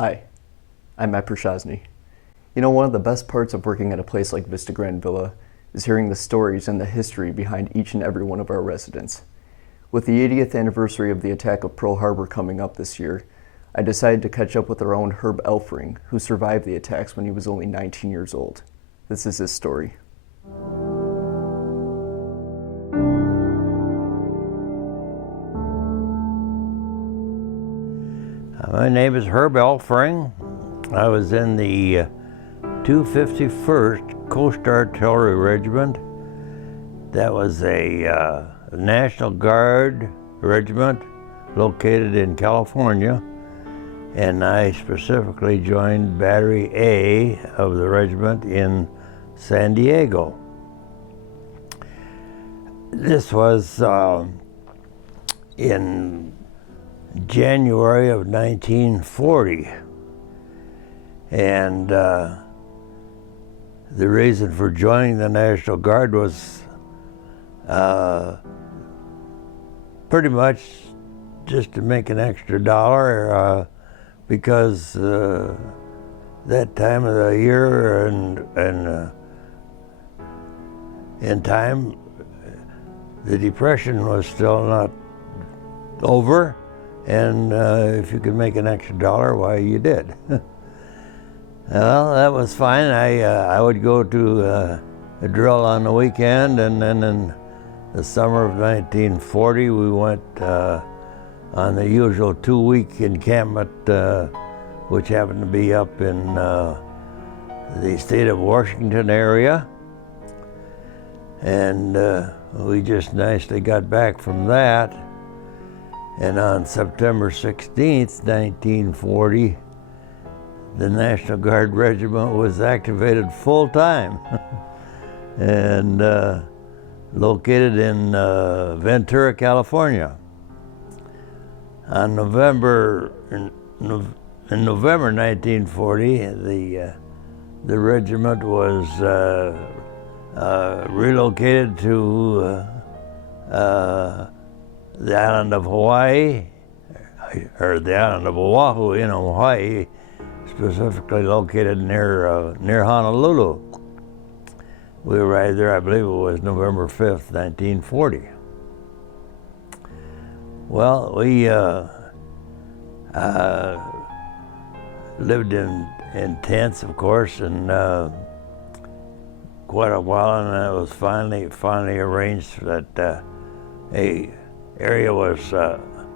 Hi, I'm SHOZNY. You know, one of the best parts of working at a place like Vista Grand Villa is hearing the stories and the history behind each and every one of our residents. With the 80th anniversary of the attack of Pearl Harbor coming up this year, I decided to catch up with our own Herb Elfring, who survived the attacks when he was only 19 years old. This is his story. My name is Herb Elfring. I was in the 251st Coast Artillery Regiment. That was a National Guard regiment located in California, and I specifically joined Battery A of the regiment in San Diego. This was in January of 1940, and the reason for joining the National Guard was pretty much just to make an extra dollar, because that time of the year and in time, the Depression was still not over. And if you could make an extra dollar, why, you did. Well, that was fine. I would go to a drill on the weekend, and then in the summer of 1940, we went on the usual 2-week encampment, which happened to be up in the state of Washington area. And we just nicely got back from that. And on September 16th, 1940, the National Guard Regiment was activated full-time and located in Ventura, California. In November 1940, the regiment was relocated to the island of Hawaii, or the island of Oahu in Hawaii, specifically located near Honolulu. We arrived there, I believe it was November 5th, 1940. Well, we lived in tents, of course, and quite a while, and it was finally arranged that a area was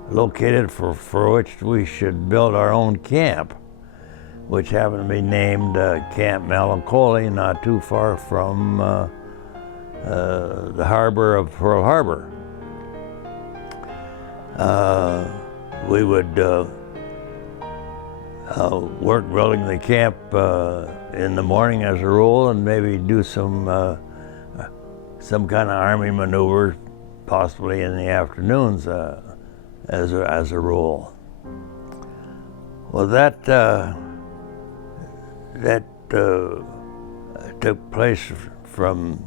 located for which we should build our own camp, which happened to be named Camp Melancholy, not too far from the harbor of Pearl Harbor. We would work building the camp in the morning as a rule, and maybe do some kind of army maneuver possibly in the afternoons as a rule. Well, that took place from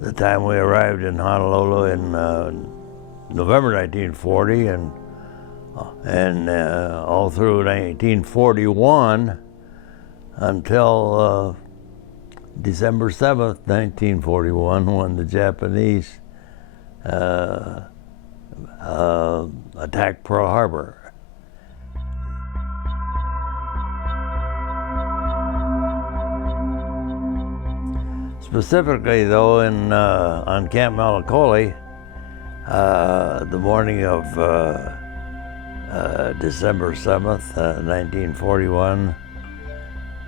the time we arrived in Honolulu in November 1940, and all through 1941 until December 7th, 1941, when the Japanese attacked Pearl Harbor. Specifically, though, on Camp Melancholy, the morning of December 7th, 1941,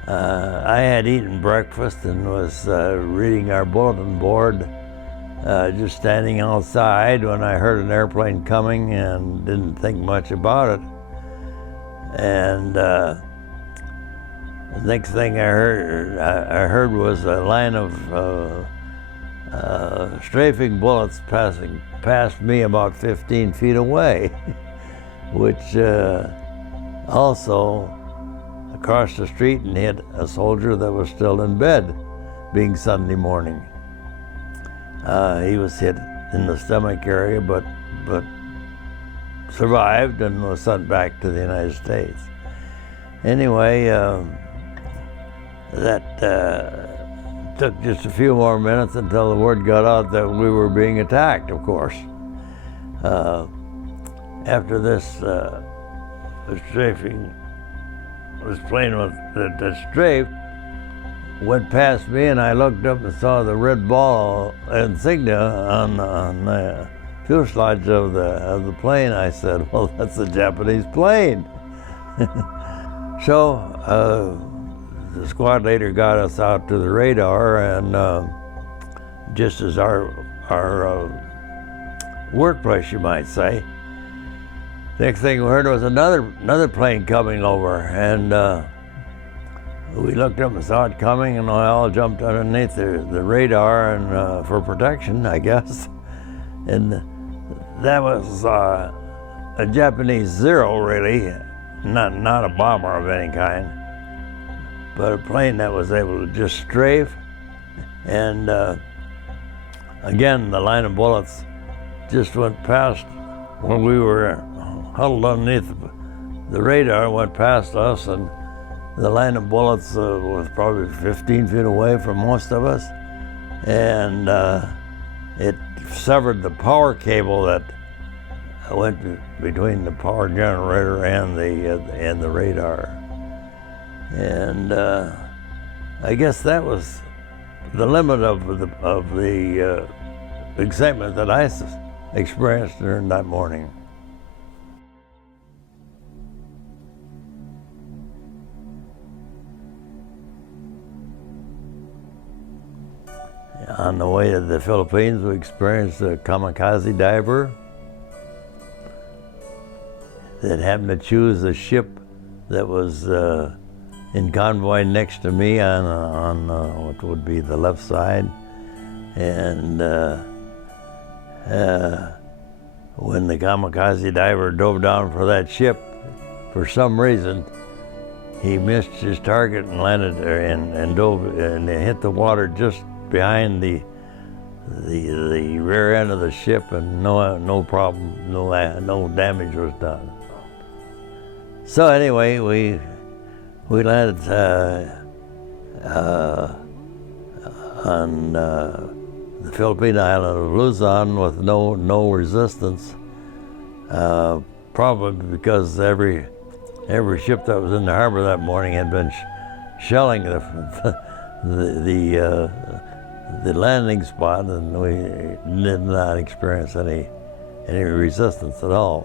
I had eaten breakfast and was reading our bulletin board, just standing outside, when I heard an airplane coming and didn't think much about it. And the next thing I heard was a line of strafing bullets passing past me about 15 feet away, which also crossed the street and hit a soldier that was still in bed, being Sunday morning. He was hit in the stomach area, but survived and was sent back to the United States. Anyway, that took just a few more minutes until the word got out that we were being attacked, of course. After this, the strafing was playing with the strafe, went past me, and I looked up and saw the red ball insignia on the fuselage of the plane. I said, well, that's a Japanese plane. So the squad leader got us out to the radar, and just as our workplace, you might say, next thing we heard was another plane coming over, and we looked up and saw it coming, and we all jumped underneath the radar and for protection, I guess. And that was a Japanese Zero, really, not a bomber of any kind, but a plane that was able to just strafe. And again, the line of bullets just went past when we were huddled underneath the radar, went past us, and the line of bullets was probably 15 feet away from most of us, and it severed the power cable that went between the power generator and the radar. And I guess that was the limit of the excitement that I experienced during that morning. On the way to the Philippines, we experienced a kamikaze diver that happened to choose a ship that was in convoy next to me on what would be the left side. And when the kamikaze diver dove down for that ship, for some reason, he missed his target and landed there and dove and hit the water just behind the rear end of the ship, and no problem, no damage was done. So anyway, we landed on the Philippine island of Luzon with no resistance, probably because every ship that was in the harbor that morning had been shelling the landing spot, and we did not experience any resistance at all.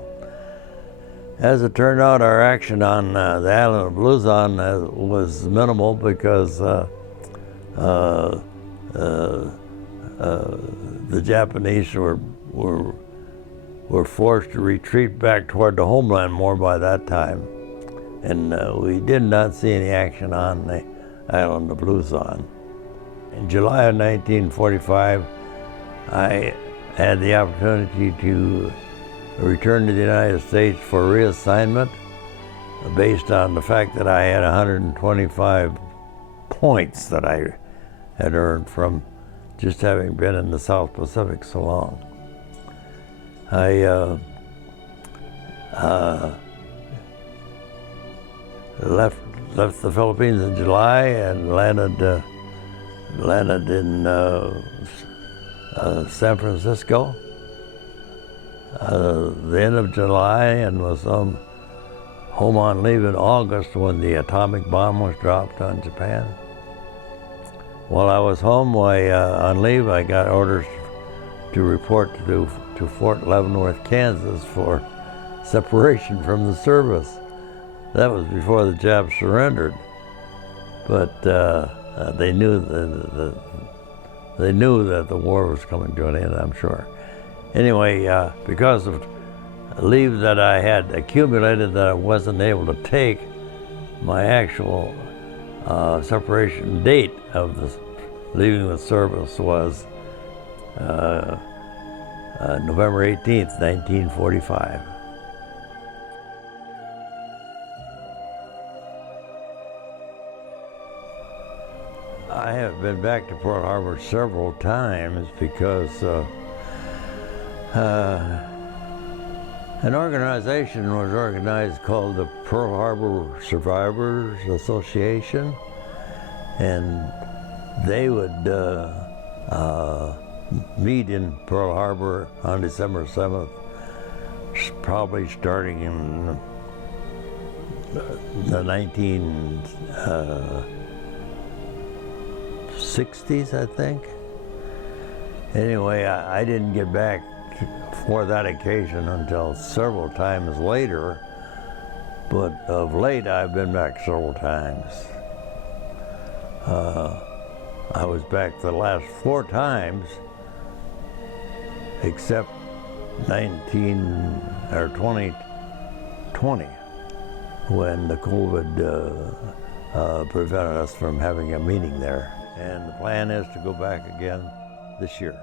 As it turned out, our action on the island of Luzon was minimal because the Japanese were forced to retreat back toward the homeland more by that time, and we did not see any action on the island of Luzon. In July of 1945, I had the opportunity to return to the United States for reassignment based on the fact that I had 125 points that I had earned from just having been in the South Pacific so long. I left the Philippines in July and landed in San Francisco the end of July, and was home on leave in August when the atomic bomb was dropped on Japan. While I was home on leave, I got orders to report to Fort Leavenworth, Kansas for separation from the service. That was before the Japs surrendered, but they knew that the war was coming to an end, I'm sure. Anyway, because of leave that I had accumulated that I wasn't able to take, my actual separation date of leaving the service was November 18th, 1945. I have been back to Pearl Harbor several times because An organization was organized called the Pearl Harbor Survivors Association, and they would meet in Pearl Harbor on December 7th, probably starting in the 1960s, I think. Anyway, I didn't get back for that occasion until several times later, but of late I've been back several times. I was back the last 4 times, except 2020, when the COVID prevented us from having a meeting there. And the plan is to go back again this year.